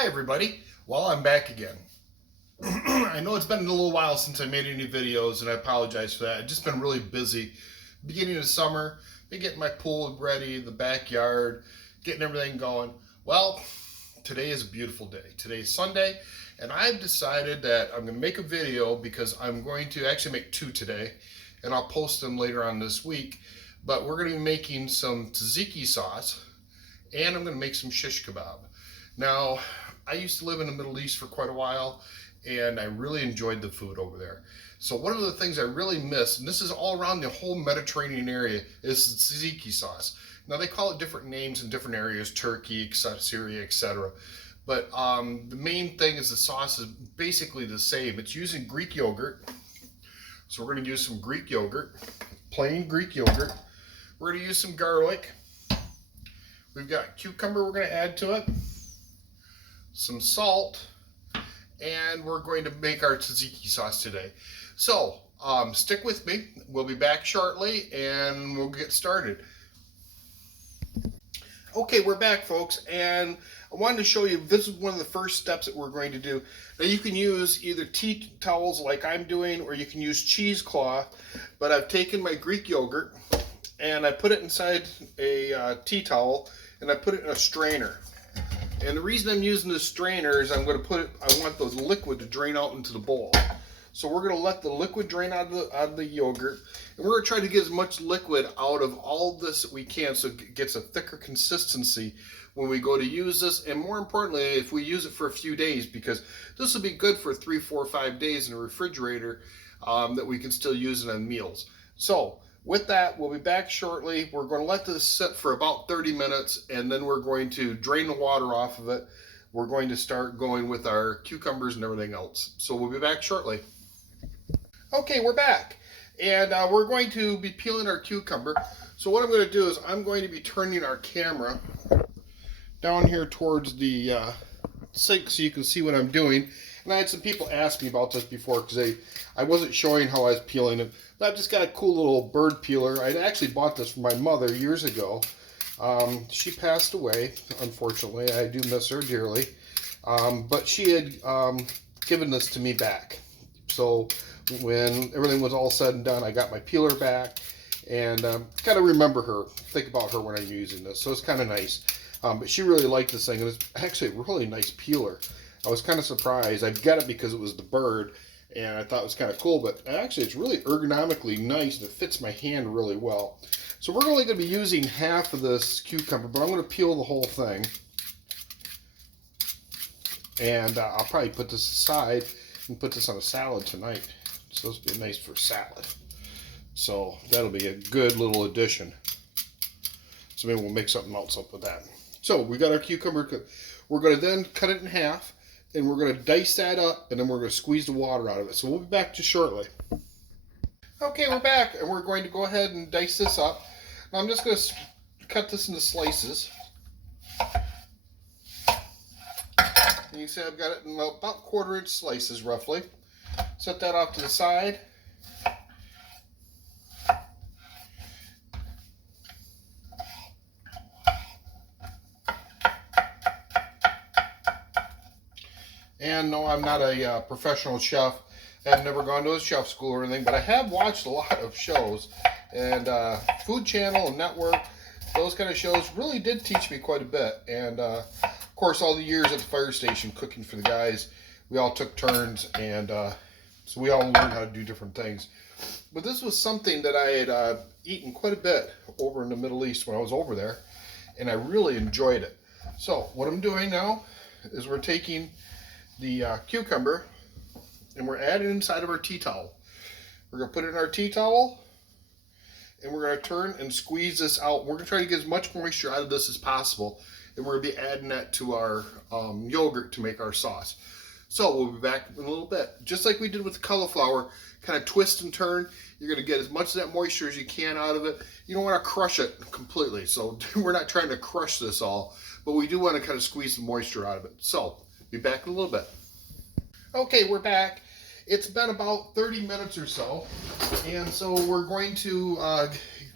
Hi everybody, well I'm back again. I know it's been a little while since I made any videos and I apologize for that. I've just been really busy. Beginning of summer, been getting my pool ready, the backyard, getting everything going. Well, today is a beautiful day. Today's Sunday and I've decided that I'm going to make a video because I'm going to actually make two today and I'll post them later on this week. But we're going to be making some tzatziki sauce and I'm going to make some shish kebab. Now, I used to live in the Middle East for quite a while, and I really enjoyed the food over there. So one of the things I really miss, and this is all around the whole Mediterranean area, is the tzatziki sauce. Now, they call it different names in different areas, Turkey, Syria, etc. But the main thing is the sauce is basically the same. It's using Greek yogurt. So we're going to use some Greek yogurt, plain Greek yogurt. We're going to use some garlic. We've got cucumber we're going to add to it, some salt, and we're going to make our tzatziki sauce today. So stick with me. We'll be back shortly and we'll get started. Okay, we're back, folks, and I wanted to show you, this is one of the first steps that we're going to do. Now you can use either tea towels like I'm doing, or you can use cheesecloth, but I've taken my Greek yogurt and I put it inside a tea towel and I put it in a strainer. And the reason I'm using this strainer is I want the liquid to drain out into the bowl. So we're going to let the liquid drain out of the yogurt. And we're going to try to get as much liquid out of all this that we can so it gets a thicker consistency when we go to use this. And more importantly, if we use it for a few days, because this will be good for 3, 4, 5 days in a refrigerator that we can still use it on meals. So with that, we'll be back shortly. We're going to let this sit for about 30 minutes, and then we're going to drain the water off of it. We're going to start going with our cucumbers and everything else. So we'll be back shortly. Okay, we're back. And we're going to be peeling our cucumber. So what I'm going to do is I'm going to be turning our camera down here towards the sink so you can see what I'm doing. And I had some people ask me about this before because I wasn't showing how I was peeling it. But I've just got a cool little bird peeler. I actually bought this from my mother years ago. She passed away, unfortunately. I do miss her dearly. But she had given this to me back. So when everything was all said and done, I got my peeler back. And kind of remember her, think about her when I'm using this. So it's kind of nice. But she really liked this thing. And it's actually a really nice peeler. I was kind of surprised. I got it because it was the bird. And I thought it was kind of cool, but actually it's really ergonomically nice and it fits my hand really well. So we're only going to be using half of this cucumber, but I'm going to peel the whole thing. And I'll probably put this aside and put this on a salad tonight. It's supposed to be nice for salad. So that'll be a good little addition. So maybe we'll make something else up with that. So we got our cucumber. We're going to then cut it in half. And we're going to dice that up, and then we're going to squeeze the water out of it. So we'll be back just shortly. Okay, we're back, and we're going to go ahead and dice this up. Now I'm just going to cut this into slices. And you can see I've got it in about 1/4 inch slices, roughly. Set that off to the side. And no, I'm not a professional chef. I've never gone to a chef school or anything, but I have watched a lot of shows. And Food Channel and Network, those kind of shows really did teach me quite a bit. And of course, all the years at the fire station cooking for the guys, we all took turns. And so we all learned how to do different things. But this was something that I had eaten quite a bit over in the Middle East when I was over there. And I really enjoyed it. So what I'm doing now is we're taking the cucumber and we're adding it inside of our tea towel. We're going to put it in our tea towel and we're going to turn and squeeze this out. We're going to try to get as much moisture out of this as possible, and we're going to be adding that to our yogurt to make our sauce. So we'll be back in a little bit. Just like we did with the cauliflower, kind of twist and turn. You're going to get as much of that moisture as you can out of it. You don't want to crush it completely, so we're not trying to crush this all, but we do want to kind of squeeze the moisture out of it. So be back in a little bit. Okay, we're back. It's been about 30 minutes or so, and so we're going to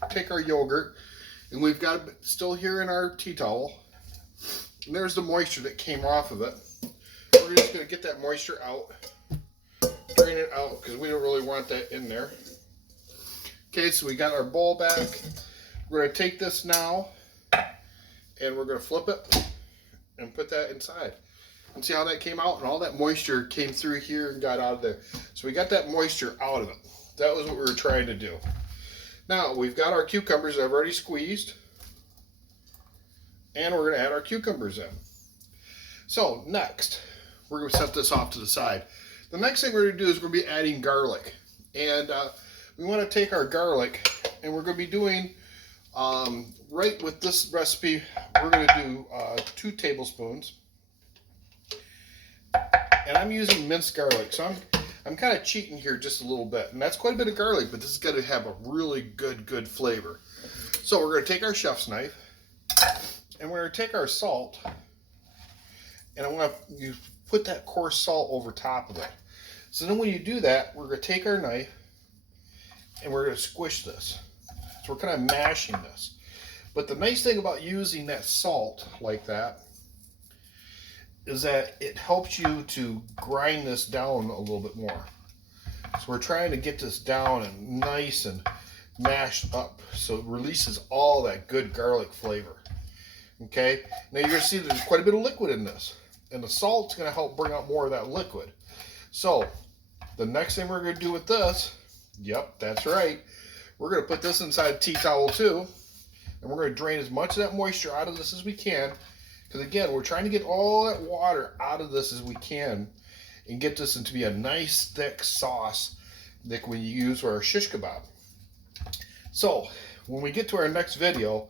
take our yogurt, and we've got it still here in our tea towel. And there's the moisture that came off of it. we're just going to get that moisture out. Drain it out because we don't really want that in there. Okay, so we got our bowl back. We're going to take this now and we're going to flip it and put that inside. And see how that came out? And all that moisture came through here and got out of there. So we got that moisture out of it. That was what we were trying to do. Now, we've got our cucumbers that I've already squeezed. And we're going to add our cucumbers in. So, next, we're going to set this off to the side. The next thing we're going to do is we're going to be adding garlic. And we want to take our garlic, and we're going to be doing, right with this recipe, we're going to do 2 tablespoons. And I'm using minced garlic, so I'm kind of cheating here just a little bit. And that's quite a bit of garlic, but this is going to have a really good flavor. So we're going to take our chef's knife, and we're going to take our salt, and I want to put that coarse salt over top of it. So then when you do that, we're going to take our knife, and we're going to squish this. So we're kind of mashing this. But the nice thing about using that salt like that is that it helps you to grind this down a little bit more. So we're trying to get this down and nice and mashed up so it releases all that good garlic flavor. Okay, now you're going to see there's quite a bit of liquid in this, and the salt's going to help bring out more of that liquid. So the next thing we're going to do with this, yep, that's right, we're going to put this inside a tea towel too, and we're going to drain as much of that moisture out of this as we can. Because again, we're trying to get all that water out of this as we can and get this into be a nice thick sauce that we use for our shish kebab. So when we get to our next video,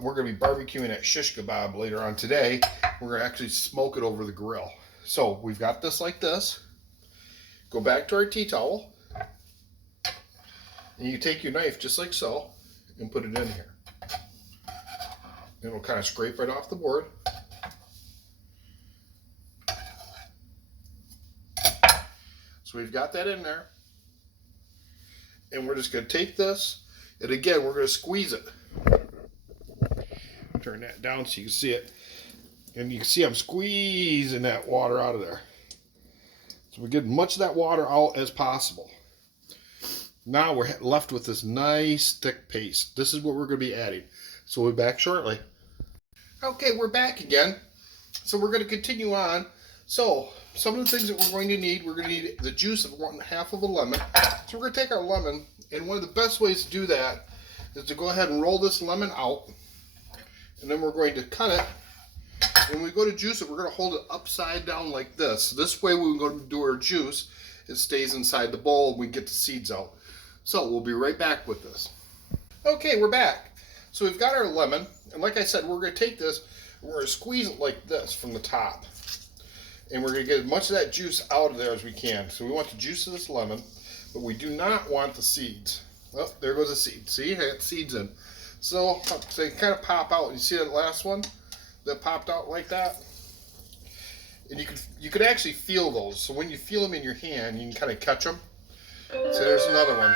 we're going to be barbecuing that shish kebab later on today. We're going to actually smoke it over the grill. So we've got this like this. Go back to our tea towel. And you take your knife just like so and put it in here. And it'll kind of scrape right off the board. So we've got that in there. And we're just going to take this, and again, we're going to squeeze it. Turn that down so you can see it. And you can see I'm squeezing that water out of there. So we get as much of that water out as possible. Now we're left with this nice thick paste. This is what we're going to be adding. So we'll be back shortly. Okay, we're back again. So we're going to continue on. So some of the things that we're going to need the juice of 1/2 of a lemon. So we're going to take our lemon, and one of the best ways to do that is to go ahead and roll this lemon out, and then we're going to cut it. When we go to juice it, we're going to hold it upside down like this. This way when we go to do our juice, it stays inside the bowl and we get the seeds out. So we'll be right back with this. Okay, we're back. So we've got our lemon, and like I said, we're going to take this, we're going to squeeze it like this from the top. And we're going to get as much of that juice out of there as we can. So we want the juice of this lemon, but we do not want the seeds. Oh, there goes the seed. See, I got seeds in. So they kind of pop out. You see that last one that popped out like that? And you could actually feel those. So when you feel them in your hand, you can kind of catch them. So there's another one.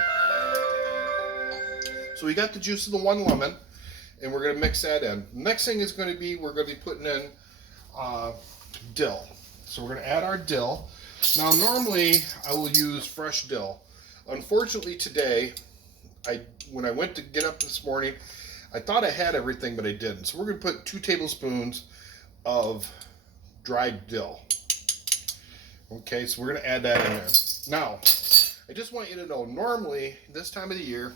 So we got the juice of the one lemon, and we're going to mix that in. The next thing is going to be, we're going to be putting in dill. So we're going to add our dill. Now normally I will use fresh dill. Unfortunately today, when I went to get up this morning, I thought I had everything, but I didn't. So we're going to put 2 tablespoons of dried dill. Okay, so we're going to add that in there. Now, I just want you to know, normally this time of the year,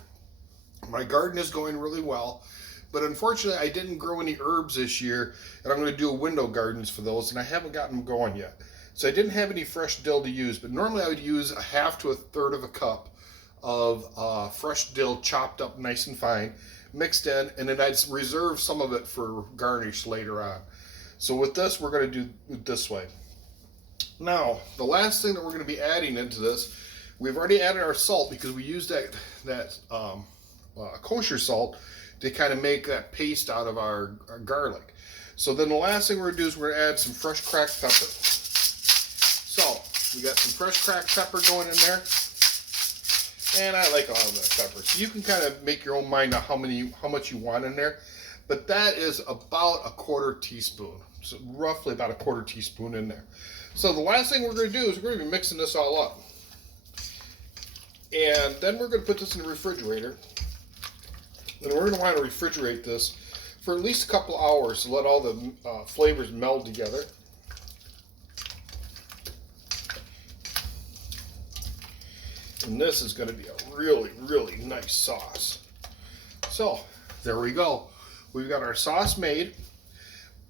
my garden is going really well. But unfortunately, I didn't grow any herbs this year, and I'm going to do window gardens for those, and I haven't gotten them going yet. So I didn't have any fresh dill to use, but normally I would use 1/2 to 1/3 of a cup of fresh dill chopped up nice and fine, mixed in, and then I'd reserve some of it for garnish later on. So with this, we're going to do it this way. Now, the last thing that we're going to be adding into this, we've already added our salt because we used that kosher salt to kind of make that paste out of our garlic. So then the last thing we're going to do is we're going to add some fresh cracked pepper. So we got some fresh cracked pepper going in there. And I like a lot of that pepper. So you can kind of make your own mind on how much you want in there. But that is about 1/4 teaspoon. So roughly about a 1/4 teaspoon in there. So the last thing we're going to do is we're going to be mixing this all up. And then we're going to put this in the refrigerator. And we're going to want to refrigerate this for at least a couple hours to let all the flavors meld together. And this is going to be a really, really nice sauce. So, there we go. We've got our sauce made.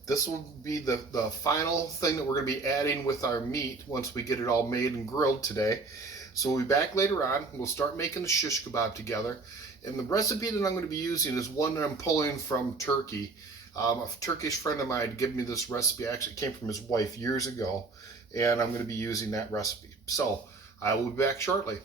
This will be the final thing that we're going to be adding with our meat once we get it all made and grilled today. So we'll be back later on. We'll start making the shish kebab together. And the recipe that I'm going to be using is one that I'm pulling from Turkey. A Turkish friend of mine gave me this recipe. Actually, it came from his wife years ago. And I'm going to be using that recipe. So, I will be back shortly.